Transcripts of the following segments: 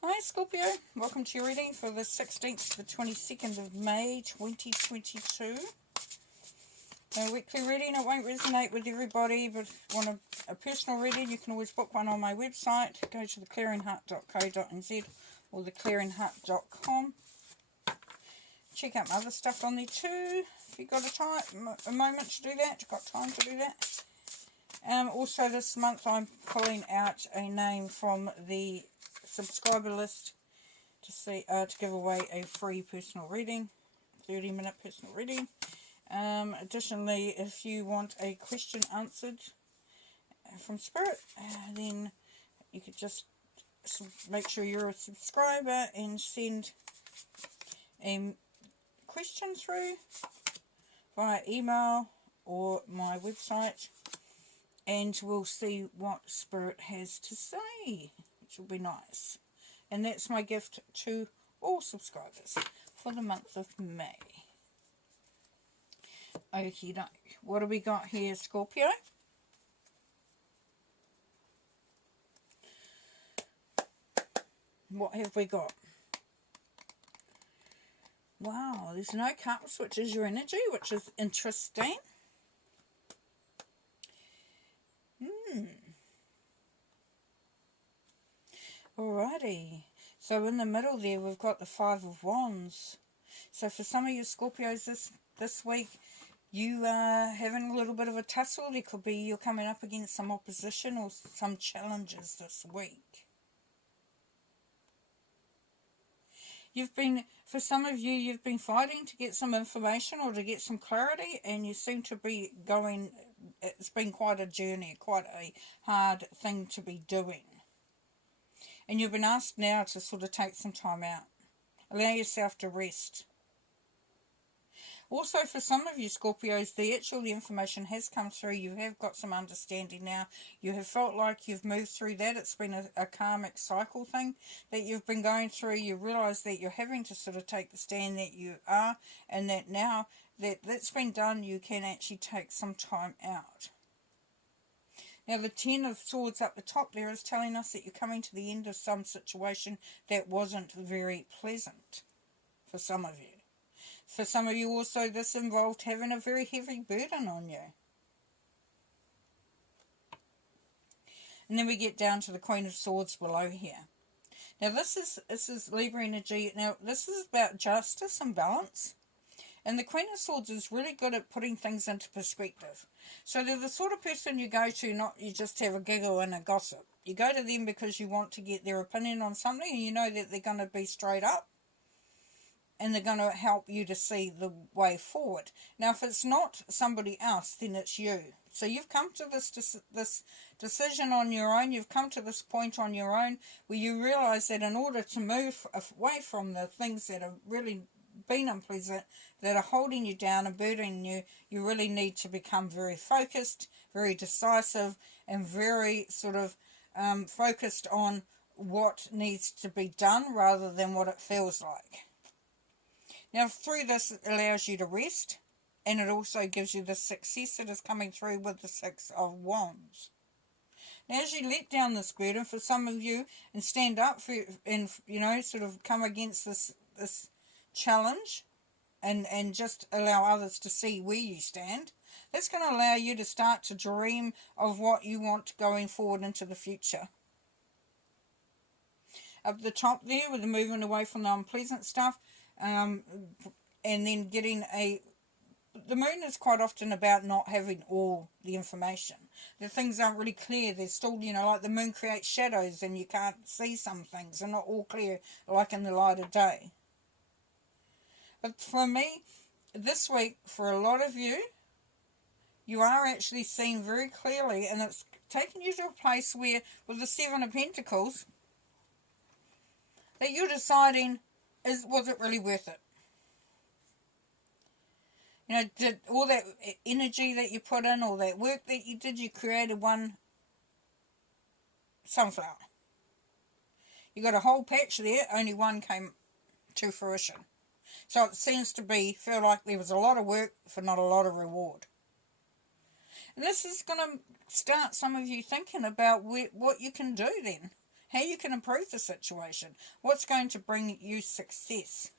Hi Scorpio, welcome to your reading for the 16th to the 22nd of May 2022. A weekly reading, it won't resonate with everybody, but if you want a personal reading, you can always book one on my website. Go to theclearingheart.co.nz or theclearingheart.com. Check out my other stuff on there too, if you've got a moment to do that, got time to do that. Also this month I'm pulling out a name from the subscriber list to give away a free personal reading, 30-minute personal reading. Additionally, if you want a question answered from Spirit, then you could just make sure you're a subscriber and send a question through via email or my website, and we'll see what Spirit has to say, which will be nice. And that's my gift to all subscribers for the month of May. Okie doke. What do we got here, Scorpio? What have we got? Wow, there's no cups, which is your energy, which is interesting. Alrighty, so in the middle there we've got the Five of Wands. So for some of you Scorpios this week, you are having a little bit of a tussle. There could be you're coming up against some opposition or some challenges this week. For some of you, you've been fighting to get some information or to get some clarity, and you seem to be going, it's been quite a journey, quite a hard thing to be doing. And you've been asked now to sort of take some time out. Allow yourself to rest. Also, for some of you Scorpios, the information has come through. You have got some understanding now. You have felt like you've moved through that. It's been a karmic cycle thing that you've been going through. You realise that you're having to sort of take the stand that you are, and that now that that's been done, you can actually take some time out. Now the Ten of Swords up the top there is telling us that you're coming to the end of some situation that wasn't very pleasant for some of you. For some of you also, this involved having a very heavy burden on you. And then we get down to the Queen of Swords below here. Now this is Libra energy. Now this is about justice and balance. And the Queen of Swords is really good at putting things into perspective. So they're the sort of person you go to, not you just have a giggle and a gossip. You go to them because you want to get their opinion on something, and you know that they're going to be straight up. And they're going to help you to see the way forward. Now, if it's not somebody else, then it's you. So you've come to this decision on your own. You've come to this point on your own where you realise that in order to move away from the things that have really been unpleasant, that are holding you down and burdening you, you really need to become very focused, very decisive, and very sort of focused on what needs to be done rather than what it feels like. Now, through this, it allows you to rest, and it also gives you the success that is coming through with the Six of Wands. Now, as you let down this burden, for some of you, and stand up for, and sort of come against this challenge, and just allow others to see where you stand, that's going to allow you to start to dream of what you want going forward into the future. Up the top there, with the moving away from the unpleasant stuff, and then getting the moon is quite often about not having all the information. The things aren't really clear. There's still, like the moon creates shadows and you can't see some things. They're not all clear like in the light of day. But for me, this week, for a lot of you, you are actually seeing very clearly, and it's taking you to a place where, with the Seven of Pentacles, that you're deciding, was it really worth it? Did all that energy that you put in, all that work that you did, you created one sunflower. You got a whole patch there, only one came to fruition. So it seems to feel like there was a lot of work for not a lot of reward. And this is going to start some of you thinking about what you can do then. how you can improve the situation, what's going to bring you success.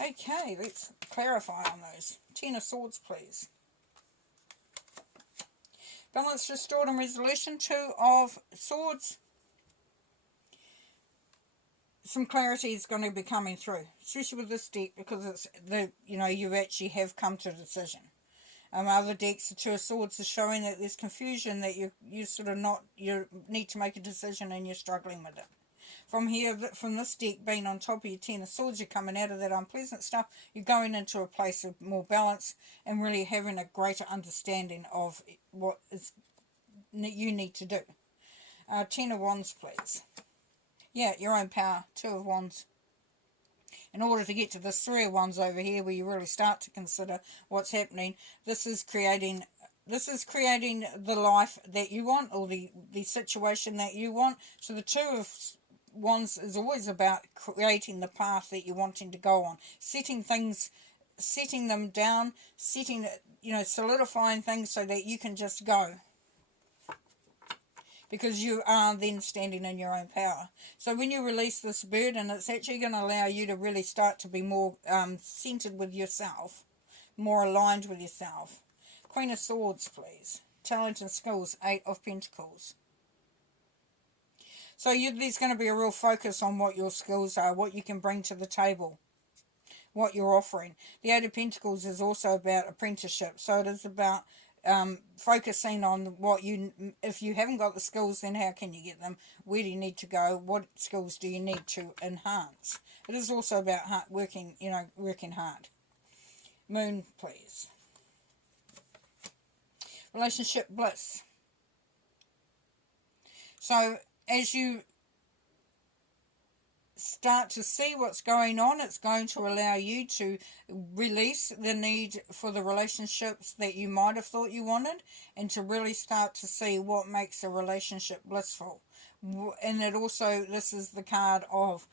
Okay, let's clarify on those. Ten of Swords, please. Balance restored and resolution. Two of Swords. Some clarity is going to be coming through, especially with this deck, because it's you actually have come to a decision. Other decks, the Two of Swords, is showing that there's confusion, that you need to make a decision and you're struggling with it. From here, from this deck being on top of your Ten of Swords, you're coming out of that unpleasant stuff. You're going into a place of more balance and really having a greater understanding of what you need to do. Ten of Wands, please. Yeah, your own power. Two of Wands. In order to get to this Three of Wands over here, where you really start to consider what's happening, this is creating the life that you want, or the situation that you want. So the Two of Wands is always about creating the path that you're wanting to go on, setting them down, solidifying things so that you can just go, because you are then standing in your own power. So when you release this burden, it's actually going to allow you to really start to be more centered with yourself, more aligned with yourself. Queen of Swords, please. Talent and skills. Eight of Pentacles. So there's going to be a real focus on what your skills are, what you can bring to the table, what you're offering. The Eight of Pentacles is also about apprenticeship. So it is about focusing on if you haven't got the skills, then how can you get them? Where do you need to go? What skills do you need to enhance? It is also about working hard. Moon, please. Relationship bliss. So as you start to see what's going on, it's going to allow you to release the need for the relationships that you might have thought you wanted, and to really start to see what makes a relationship blissful. And this is the card of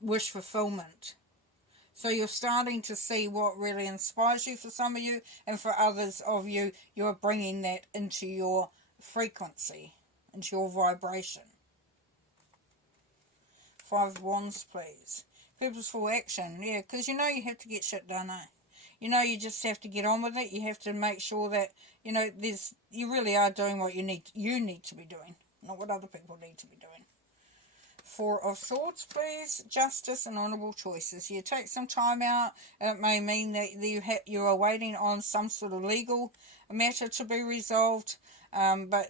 wish fulfillment. So you're starting to see what really inspires you for some of you, and for others of you, you're bringing that into your frequency, into your vibration. Five of Wands, please. Purposeful action. Yeah, because you have to get shit done, eh? You just have to get on with it. You have to make sure that, you really are doing what you need to be doing, not what other people need to be doing. Four of Swords, please. Justice and honourable choices. You take some time out. It may mean that you are waiting on some sort of legal matter to be resolved, but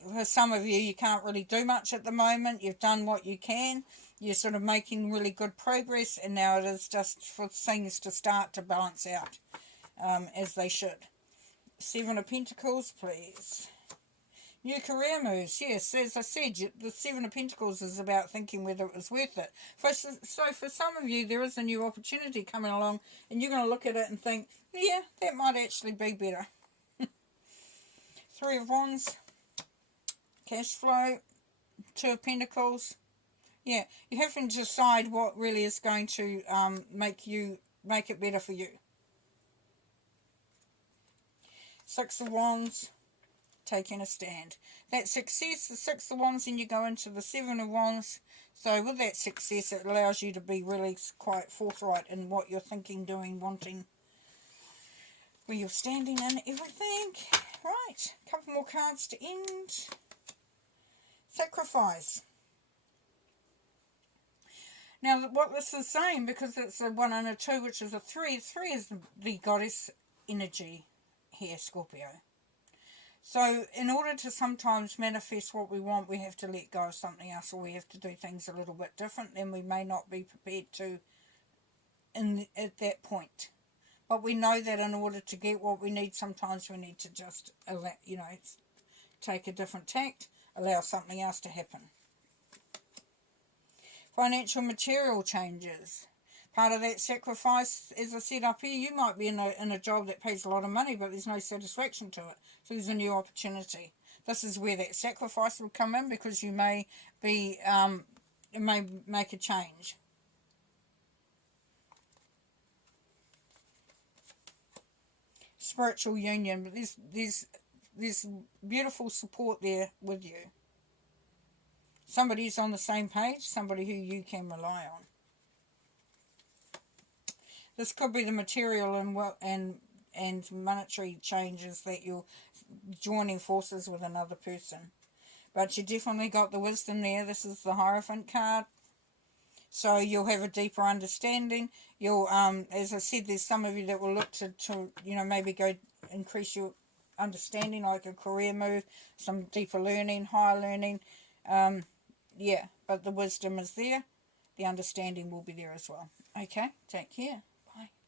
for some of you can't really do much at the moment. You've done what you can. You're sort of making really good progress, and now it is just for things to start to balance out as they should. Seven of Pentacles, please. New career moves. Yes, as I said, the Seven of Pentacles is about thinking whether it was worth it. So for some of you, there is a new opportunity coming along, and you're going to look at it and think, yeah, that might actually be better. Three of Wands. Cash flow. Two of Pentacles. Yeah, you have to decide what really is going to make it better for you. Six of Wands, taking a stand. That success, the Six of Wands, and you go into the Seven of Wands. So with that success, it allows you to be really quite forthright in what you're thinking, doing, wanting, where you're standing and everything. Right, a couple more cards to end. Sacrifice. Now, what this is saying, because it's a 1 and a 2, which is a 3, 3 is the goddess energy here, Scorpio. So, in order to sometimes manifest what we want, we have to let go of something else, or we have to do things a little bit different than we may not be prepared to at that point. But we know that in order to get what we need, sometimes we need to just, take a different tact, allow something else to happen. Financial material changes. Part of that sacrifice, as I said up here, you might be in a job that pays a lot of money, but there's no satisfaction to it. So there's a new opportunity. This is where that sacrifice will come in, because you may be, it may make a change. Spiritual union. But there's beautiful support there with you. Somebody's on the same page, somebody who you can rely on. This could be the material and monetary changes that you're joining forces with another person. But you definitely got the wisdom there. This is the Hierophant card. So you'll have a deeper understanding. You'll, as I said, there's some of you that will look to maybe go increase your understanding, like a career move, some deeper learning, higher learning. Yeah, but the wisdom is there. The understanding will be there as well. Okay, take care.